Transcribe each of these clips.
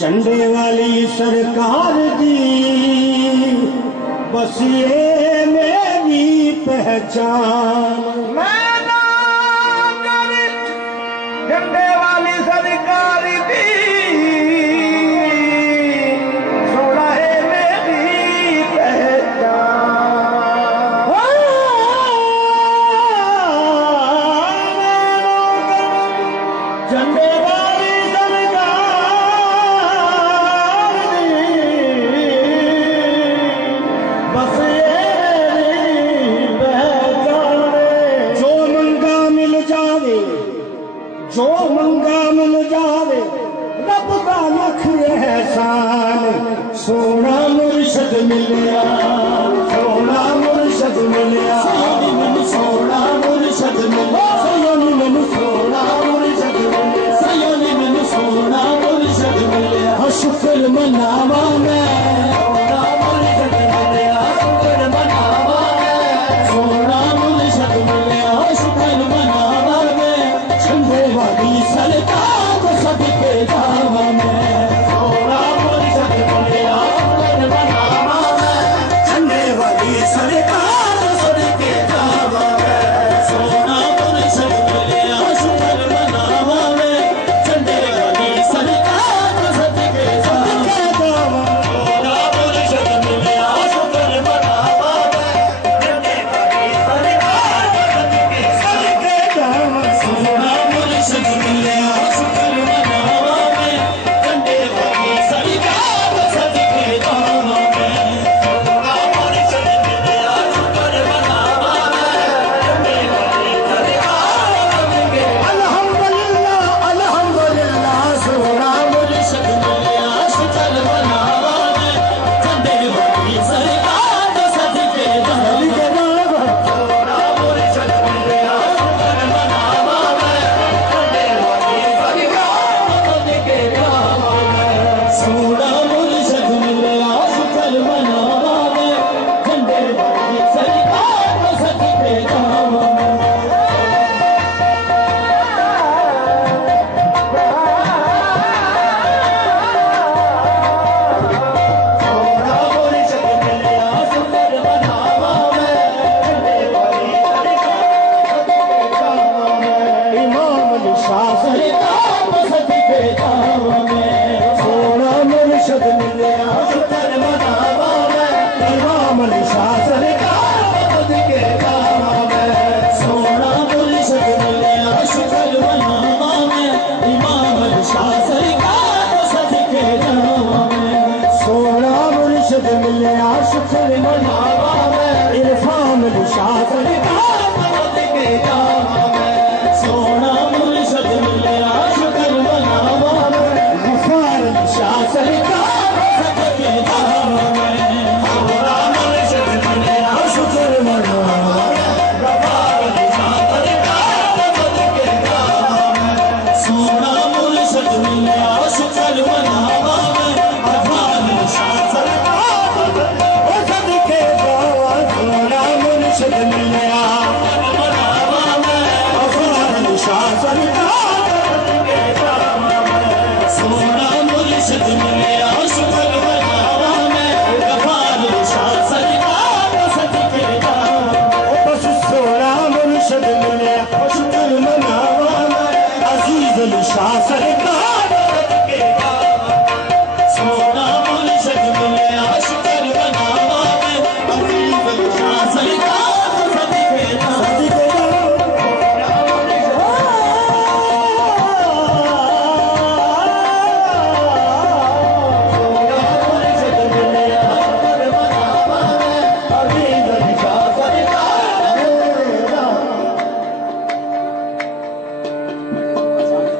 झंडे वाली सरकार दी बस ये मेरी पहचान। मैं नाम झंडे वाली सरकार दी सोना है मेरी पहचान। झंडे जो मंगा मिल जावे रब का लख एहसान। सोना मुर्शद मिलिया सोना मुर्शद मिलिया सोना मुर्शद मिलिया सयोनी मैनू सोना मुर्शद मिलिया सयोनी मैनू सोना मुर्शद मिलिया। हो शुक्र मनावा मैं सोना मुर्शद मिलिया शुक्र मनावा मैं सोना मुर्शद मिलिया शुक्र मनावा मैं। झंडे वाली सरकार सदके जावा मैं सोना मुर्शद मिलिया शुक्र मनावा मैं। झंडे वाली सरकार सदके जावा मैं सोना मुर्शद मिलिया शुक्र मनावा मैं। झंडे वाली सरकार सदके जावा सोना मुर्शद मिलिया शुक्र मनावा मैं। झंडे वाली सरकार सदके जावा सोना मुर्शद मिलिया शुक्र मनावा मैं। झंडे वाली सरकार सदके जावा मैं सोना मुर्शद मिलिया शुक्र मनावा मैं। झंडे वाली सरकार सदके अल्हम्दुलिल्लाह अल्हम्दुलिल्लाह सोना मुर्शद मिलिया शुक्र मनावा मैं। झंडे वाली सरकार सदके जावा सोना मुर्शद मिलिया शुक्र मनावा मैं। झंडे वाली सरकार सदके जावा मैं सोना मुर्शद मिलिया शुक्र मनावा मैं। झंडे वाली सरकार सदके जावा मैं। सोना मुर्शद मिलिया शुक्र मनावा मैं। झंडे वाली सरकार सदके जावा मैं। इमाम अली शाह सरकार सदके जावा मैं सोना मुर्शद मिलिया शुक्र मनावा मैं। इमाम अली शाह सरकार सदके जावा मैं सोना मुर्शद मिलिया शुक्र मनावा मैं। इमाम अली शाह सरकार सदके जावा मैं सोना मुर्शद मिलिया शुक्र मनावा मैं। इरफान अली शाह सरकार सदके जावा मैं सोना मुर्शद मिलिया शुक्र मनावा मैं। गफार अली शाह सरकार सदके जावा मैं सोना मुर्शद मिलिया शुक्र मनावा मैं। गफार अली शाह सरकार सदके जावा मैं सोना मुर्शद मिलिया शुक्र मनावा मैं। गफार अली शाह सरकार सदके जावा सोना मुर्शद मिलिया मनावा मैं। गफार अली शाह सरकार सदके जावा मैं सोना मुर्शद मिलिया शुक्र मनावा मैं। गफार अली शाह सरकार सदके जावा मैं। बस सोना मुर्शद मिलिया शुक्र मनावा मैं। अजीज अली शाह सरकार सदके जावा मैं सोना मुर्शद मिलिया शुक्र मनावा मैं। अजीज अली शाह सरकार सदके जावा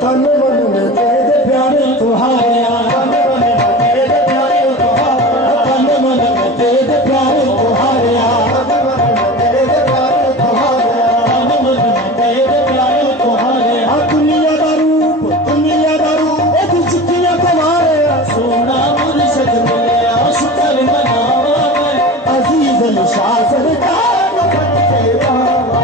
तन मन में तेरे प्यारे तुहारिया तन मन में तेरे प्यारे तुहारिया तन मन में तेरे प्यारे तुहारिया तन मन में तेरे प्यारे तुहारिया तन मन में तेरे प्यारे तुहारिया। दुनिया दा रूप ए चिट्ठियां तुम्हारे सोना मुर्शद मिलिया शुक्र मनावा मैं। अजीज अली शाह सरकार सदके जावा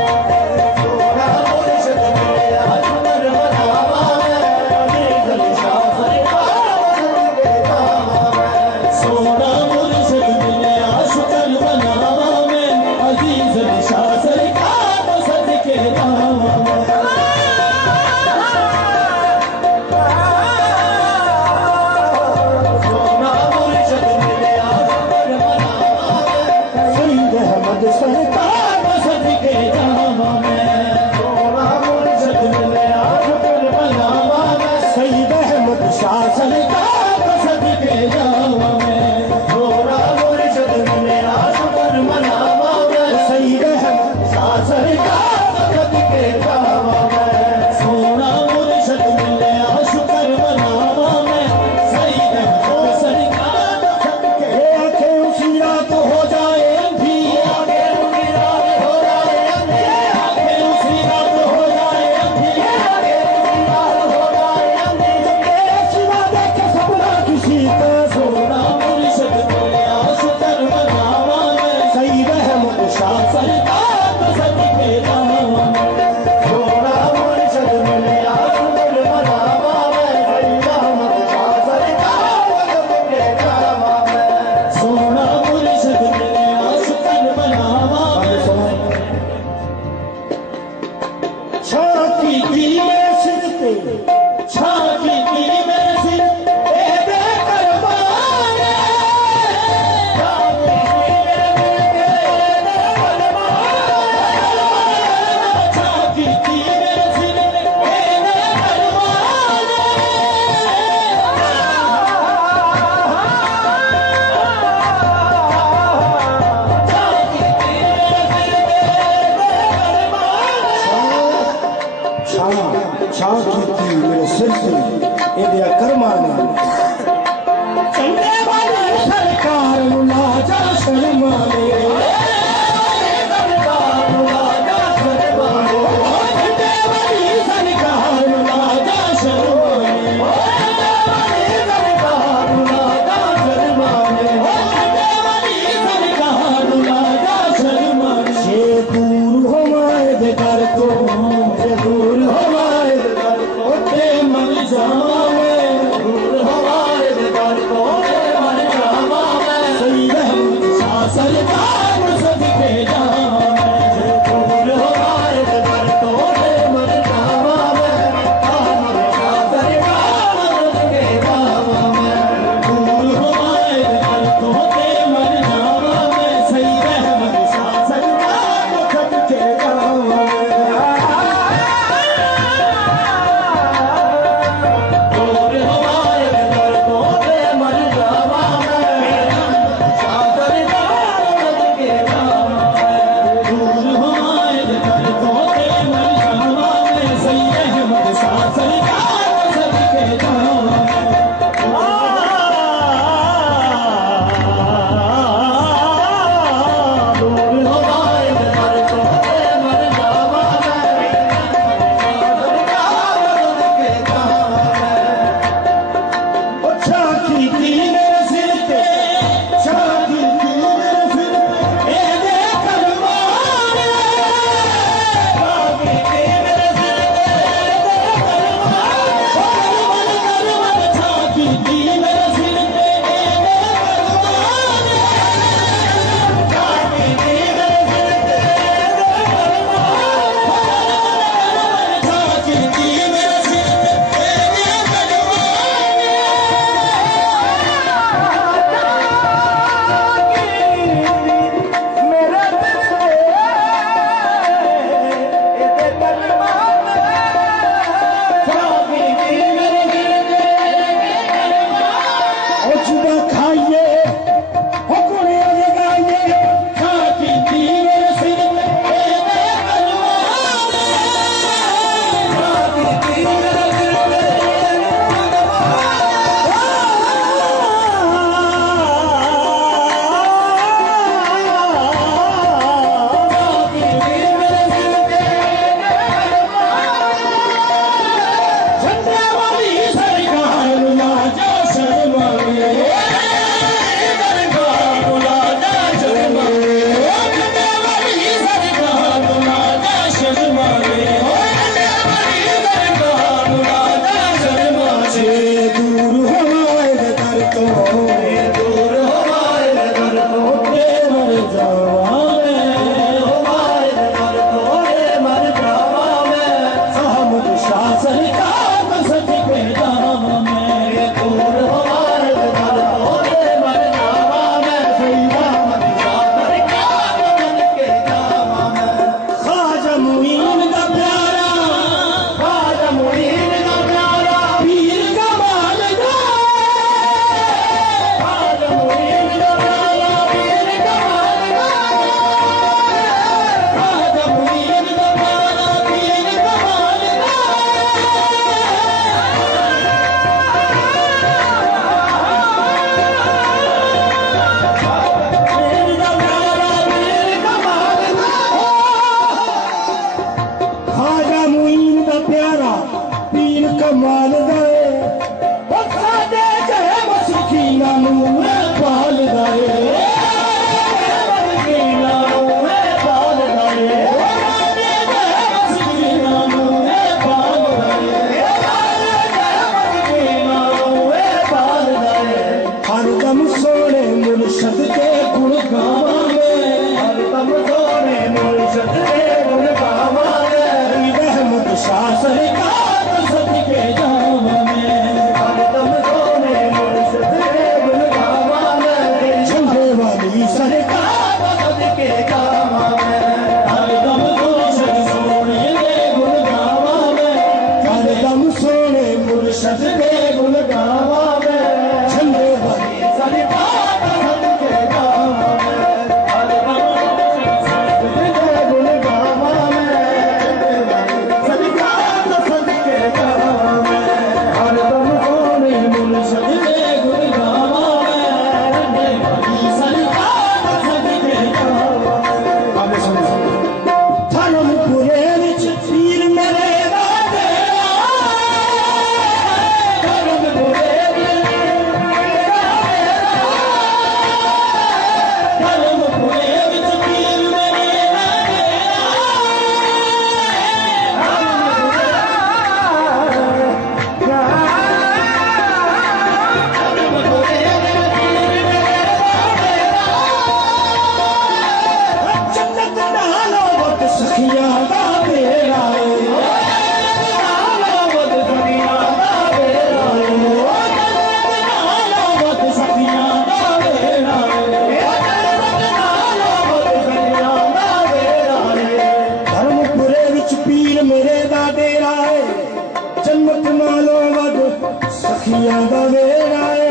सोना मुर्शद मिलिया शुक्र मनावा मैं। अजीज अली शाह सरकार शासन सदके गुण गावा मैं झंडे वाली सरकार दा सदके गावा मैं हर दम सदके गुण गावा मैं सरकार दा सदके गावा मैं हर दम सोने मुन सदके गुण गावा मैं सरकार दा सदके गावा मैं धर्मपुरे विच पीर मेरे दा जन्नत नालों वध सखियां दा वेड़ा है